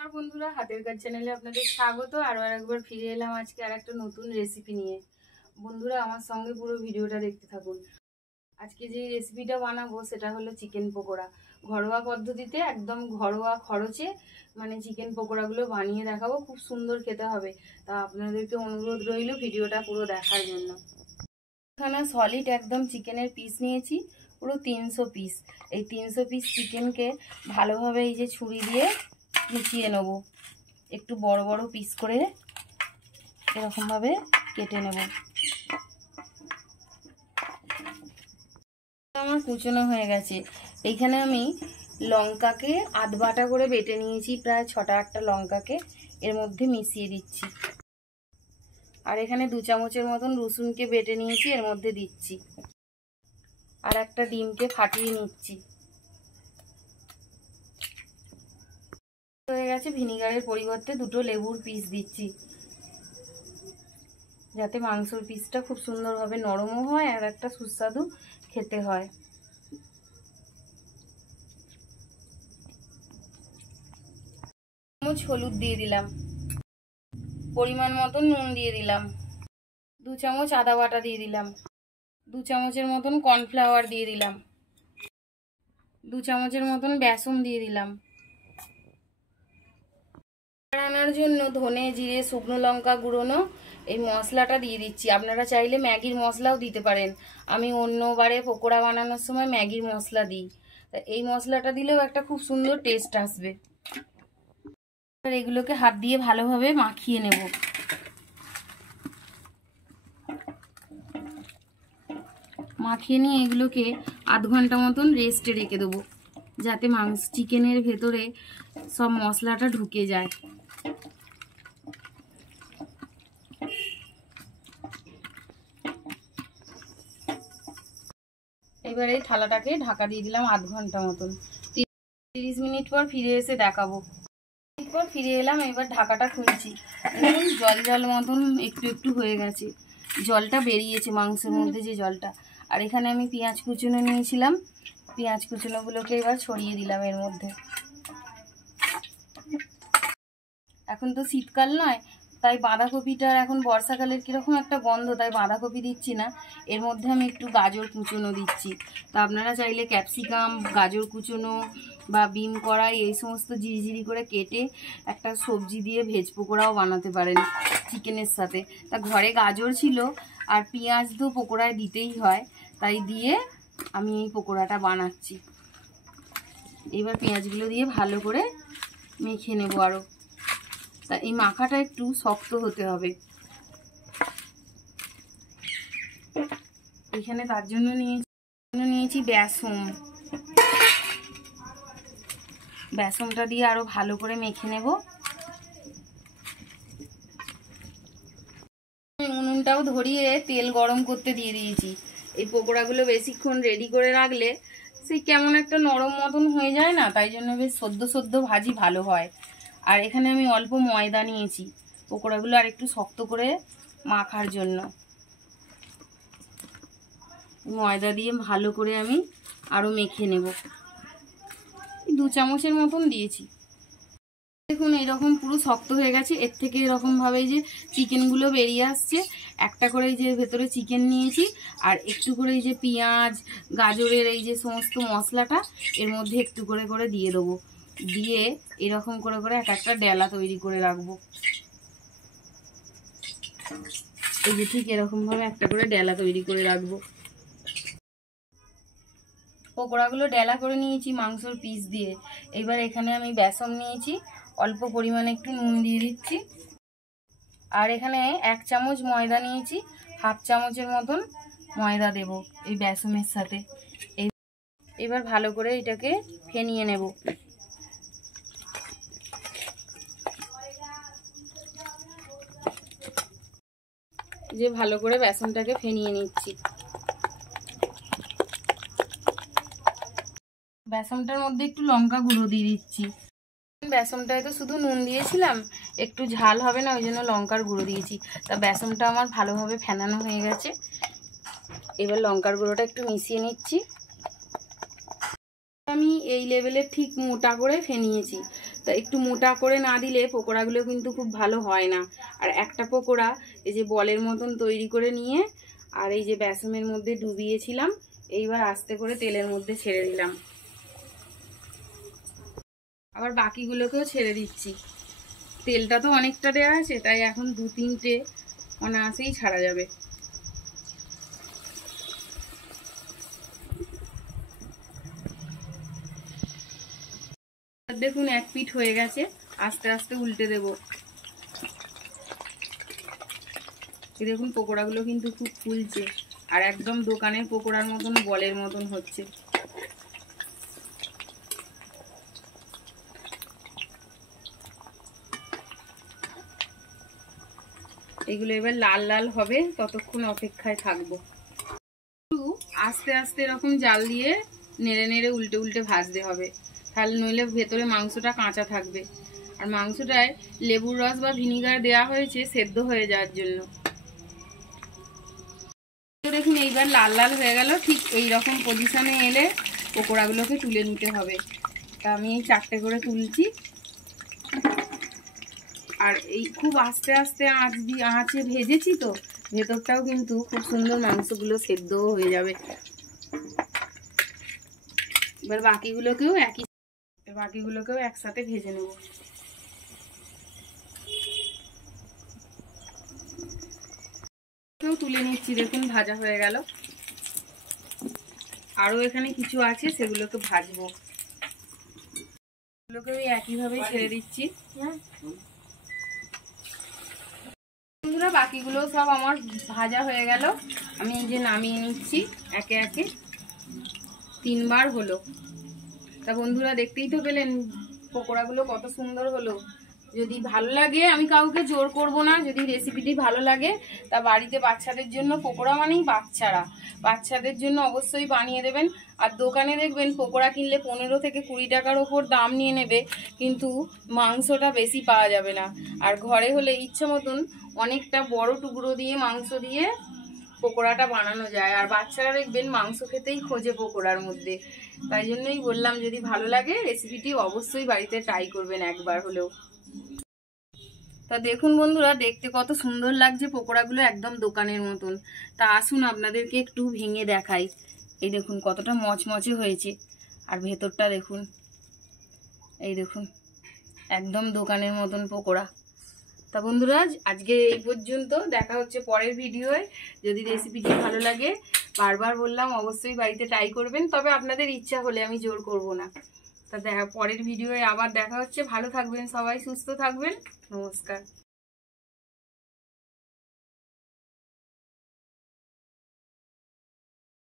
নমস্কার বন্ধুরা, হাতের কাজ চ্যানেলে আপনাদের স্বাগত। আরও একবার ফিরে এলাম আজকে আর একটা নতুন রেসিপি নিয়ে। বন্ধুরা আমার সঙ্গে পুরো ভিডিওটা দেখতে থাকুন। আজকে যে রেসিপিটা বানাবো সেটা হলো চিকেন পকোড়া। ঘরোয়া পদ্ধতিতে একদম ঘরোয়া খরচে চিকেন পকোড়াগুলো বানিয়ে দেখাবো। খুব সুন্দর খেতে হবে। তা আপনাদেরকে অনুরোধ রইল ভিডিওটা পুরো দেখার জন্য। এখানে সলিড একদম চিকেনের পিস নিয়েছি পুরো 300 পিস। এই 300 পিস চিকেনকে ভালোভাবে এই যে ছুরি দিয়ে কুচিয়ে নেব। একটু বড় বড় পিস করে এরকম ভাবে কেটে নেব। আমার কুচনো হয়ে গেছে। এইখানে আমি লঙ্কাকে আধ বাটা করে বেটে নিয়েছি, প্রায় 6টা-8টা লঙ্কাকে এর মধ্যে মিশিয়ে দিচ্ছি। আর এখানে 2 চামচের মতন রসুনকে বেটে নিয়েছি, এর মধ্যে দিচ্ছি। আর একটা ডিমকে ফাটিয়ে নিচ্ছি। হয়ে গেছে। ভিনিগারের পরিবর্তে 2টো লেবুর পিস দিচ্ছি, যাতে মাংসর পিসটা খুব সুন্দরভাবে নরমও হয় আর একটা সুস্বাদু খেতে হয়। চামচ হলুদ দিয়ে দিলাম, পরিমাণ মতন নুন দিয়ে দিলাম, 2 চামচ আদা বাটা দিয়ে দিলাম, 2 চামচের মতন কর্নফ্লাওয়ার দিয়ে দিলাম, 2 চামচের মতন বেসন দিয়ে দিলাম। রান্নার জন্য ধনে, জিরে, শুকনো লঙ্কা গুঁড়োনো এই মশলাটা দিয়ে দিচ্ছি। আপনারা চাইলে ম্যাগির মশলাও দিতে পারেন। আমি অন্যবারে পকোড়া বানানোর সময় ম্যাগির মশলা দিই। তা এই মশলাটা দিলেও একটা খুব সুন্দর টেস্ট আসবে। আর এগুলোকে হাত দিয়ে ভালোভাবে মাখিয়ে নেব। মাখিয়ে নিয়ে এগুলোকে আধ ঘন্টা মতন রেস্টে রেখে দেবো, যাতে চিকেনের ভেতরে সব মশলাটা ঢুকে যায়। এবারে থালাটাকে ঢাকা দিয়ে দিলাম আধ ঘন্টা মতন। 30 মিনিট পর ফিরে এসে দেখাবো। পর ফিরে এলাম, এবার ঢাকাটা খুলছি। জল জল মতন একটু একটু হয়ে গেছে, জলটা বেরিয়েছে মাংসের মধ্যে যে জলটা। আর এখানে আমি পেঁয়াজ কুচনো নিয়েছিলাম, পেঁয়াজ কুচনোগুলোকে এবার ছড়িয়ে দিলাম এর মধ্যে। এখন তো শীতকাল নয়, তাই বাঁধাকপিটার এখন বর্ষাকালের কীরকম একটা গন্ধ, তাই বাঁধাকপি দিচ্ছি না। এর মধ্যে আমি একটু গাজর কুচনো দিচ্ছি। তা আপনারা চাইলে ক্যাপসিকাম, গাজর কুচনো বা বিম কড়াই এই সমস্ত ঝিরিঝিরি করে কেটে একটা সবজি দিয়ে ভেজ পকোড়াও বানাতে পারেন চিকেনের সাথে। তা ঘরে গাজর ছিল আর পেঁয়াজ তো পকোড়ায় দিতেই হয়, তাই দিয়ে আমি এই পকোড়াটা বানাচ্ছি। এবার পেঁয়াজগুলো দিয়ে ভালো করে মেখে নেব আরও। তা এই মাখাটা একটু শক্ত হতে হবে। এখানে তার জন্য নিয়েছি বেসন। বেসনটা দিয়ে আরো ভালো করে মেখে নেব। উনুনটাও ধরিয়ে তেল গরম করতে দিয়ে দিয়েছি। এই পকোড়াগুলো বেশিক্ষণ রেডি করে রাখলে সেই কেমন একটা নরম মতন হয়ে যায় না, তাই জন্য বেশ সদ্য সদ্য ভাজি ভালো হয়। আর এখানে আমি অল্প ময়দা নিয়েছি পকোড়াগুলো আর একটু শক্ত করে মাখার জন্য। ময়দা দিয়ে ভালো করে আমি আরও মেখে নেব। 2 চামচের মতন দিয়েছি। দেখুন এইরকম পুরো শক্ত হয়ে গেছে। এর থেকে এরকমভাবে যে চিকেনগুলো বেরিয়ে আসছে। একটা করে এই যে ভেতরে চিকেন নিয়েছি আর একটু করে এই যে পেঁয়াজ, গাজরের এই যে সমস্ত মশলাটা এর মধ্যে একটু করে করে দিয়ে দেবো। দিয়ে এরকম করে করে একটা ডেলা তৈরি করে রাখবো। এই যে ঠিক এরকমভাবে একটা করে ডেলা তৈরি করে রাখবো। পকোড়াগুলো ডেলা করে নিয়েছি মাংসর পিস দিয়ে। এবার এখানে আমি বেসন নিয়েছি, অল্প পরিমাণে একটু নুন দিয়ে দিচ্ছি। আর এখানে 1 চামচ ময়দা নিয়েছি, হাফ চামচের মতন ময়দা দেব এই বেসনের সাথে। এবার ভালো করে এটাকে ফেনিয়ে নেব। যে ভালো করে বেসনটাকে ফেনিয়ে নিচ্ছি। বেসনটার মধ্যে একটু লঙ্কা গুঁড়ো দিয়ে দিচ্ছি। বেসনটায় তো শুধু নুন দিয়েছিলাম, একটু ঝাল হবে না, ওই জন্য লঙ্কার গুঁড়ো দিয়েছি। তা বেসনটা আমার ভালোভাবে ফেনানো হয়ে গেছে। এবার লঙ্কার গুঁড়োটা একটু মিশিয়ে নিচ্ছি। আমি এই লেভেলের ঠিক মোটা করে ফেনিয়েছি। তো তা একটু মোটা করে না দিলে পকোড়াগুলো কিন্তু খুব ভালো হয় না। আর একটা পকোড়া এই যে বলের মতন তৈরি করে নিয়ে আর এই যে বেসনের মধ্যে ডুবিয়েছিলাম, এইবার আস্তে করে তেলের মধ্যে ছেড়ে দিলাম। আবার বাকিগুলোকেও ছেড়ে দিচ্ছি। তেলটা তো অনেকটা দেওয়া আছে, তাই এখন 2-3টে অনায়াসেই ছাড়া যাবে। দেখুন এক পিঠ হয়ে গেছে, আস্তে আস্তে উল্টে দেব। দেখুন পকোড়াগুলো কিন্তু খুব ফুলছে আর একদম দোকানের পকোড়ার মতন বলের মতন হচ্ছে। এগুলো এবার লাল লাল হবে, ততক্ষণ অপেক্ষায় থাকবো। আস্তে আস্তে এরকম জাল দিয়ে নেড়ে নেড়ে উল্টে উল্টে ভাজতে হবে, তাহলে নইলে ভেতরে মাংসটা কাঁচা থাকবে। আর মাংসটায় লেবুর রস বা ভিনিগার দেওয়া হয়েছে সেদ্ধ হয়ে যাওয়ার জন্য। দেখুন এইবার লাল লাল হয়ে গেল। ঠিক এই রকম পজিশনে এলে পকোড়াগুলোকে তুলে নিতে হবে। তা আমি এই 4টে করে তুলছি। আর এই খুব আস্তে আস্তে আঁচে ভেজেছি তো, ভেতরটাও কিন্তু খুব সুন্দর মাংসগুলো সেদ্ধও হয়ে যাবে। এবার বাকিগুলোকেও একসাথে ভেজে নেব। তুলে নিচ্ছি, দেখুন ভাজা হয়ে গেল। আরো এখানে কিছু আছে, সেগুলোকে ভাজবো। এগুলোকে একইভাবে ছেড়ে দিচ্ছি। বন্ধুরা বাকিগুলো সব আমার ভাজা হয়ে গেল, আমি এই যে নামিয়ে নিচ্ছি একে একে। 3বার হলো। তা বন্ধুরা দেখতেই তো পেলেন পকোড়াগুলো কত সুন্দর হলো। যদি ভালো লাগে, আমি কাউকে জোর করব না, যদি রেসিপিটি ভালো লাগে তা বাড়িতে বাচ্চাদের জন্য, পকোড়া মানেই বাচ্চাদের জন্য অবশ্যই বানিয়ে দেবেন। আর দোকানে দেখবেন পকোড়া কিনলে 15 থেকে 20 টাকার ওপর দাম নিয়ে নেবে, কিন্তু মাংসটা বেশি পাওয়া যাবে না। আর ঘরে হলে ইচ্ছে মতন অনেকটা বড় টুকরো দিয়ে মাংস দিয়ে পকোড়াটা বানানো যায়। আর বাচ্চারা দেখবেন মাংস খেতেই খোঁজে পকোড়ার মধ্যে। তাই জন্যই বললাম, যদি ভালো লাগে রেসিপিটি অবশ্যই বাড়িতে ট্রাই করবেন একবার হলেও। তা দেখুন বন্ধুরা দেখতে কত সুন্দর লাগছে পকোড়াগুলো, একদম দোকানের মতন। তা আসুন আপনাদেরকে একটু ভেঙে দেখাই। এই দেখুন কতটা মচমচে হয়েছে, আর ভেতরটা দেখুন, এই দেখুন একদম দোকানের মতন পকোড়া। তা বন্ধুরা আজকে এই পর্যন্ত, দেখা হচ্ছে পরের ভিডিওয়। যদি রেসিপিটি ভালো লাগে, বারবার বললাম অবশ্যই বাড়িতে ট্রাই করবেন, তবে আপনাদের ইচ্ছা হলে, আমি জোর করব না। তা পরের ভিডিওয় আবার দেখা হচ্ছে। ভালো থাকবেন সবাই, সুস্থ থাকবেন। নমস্কার।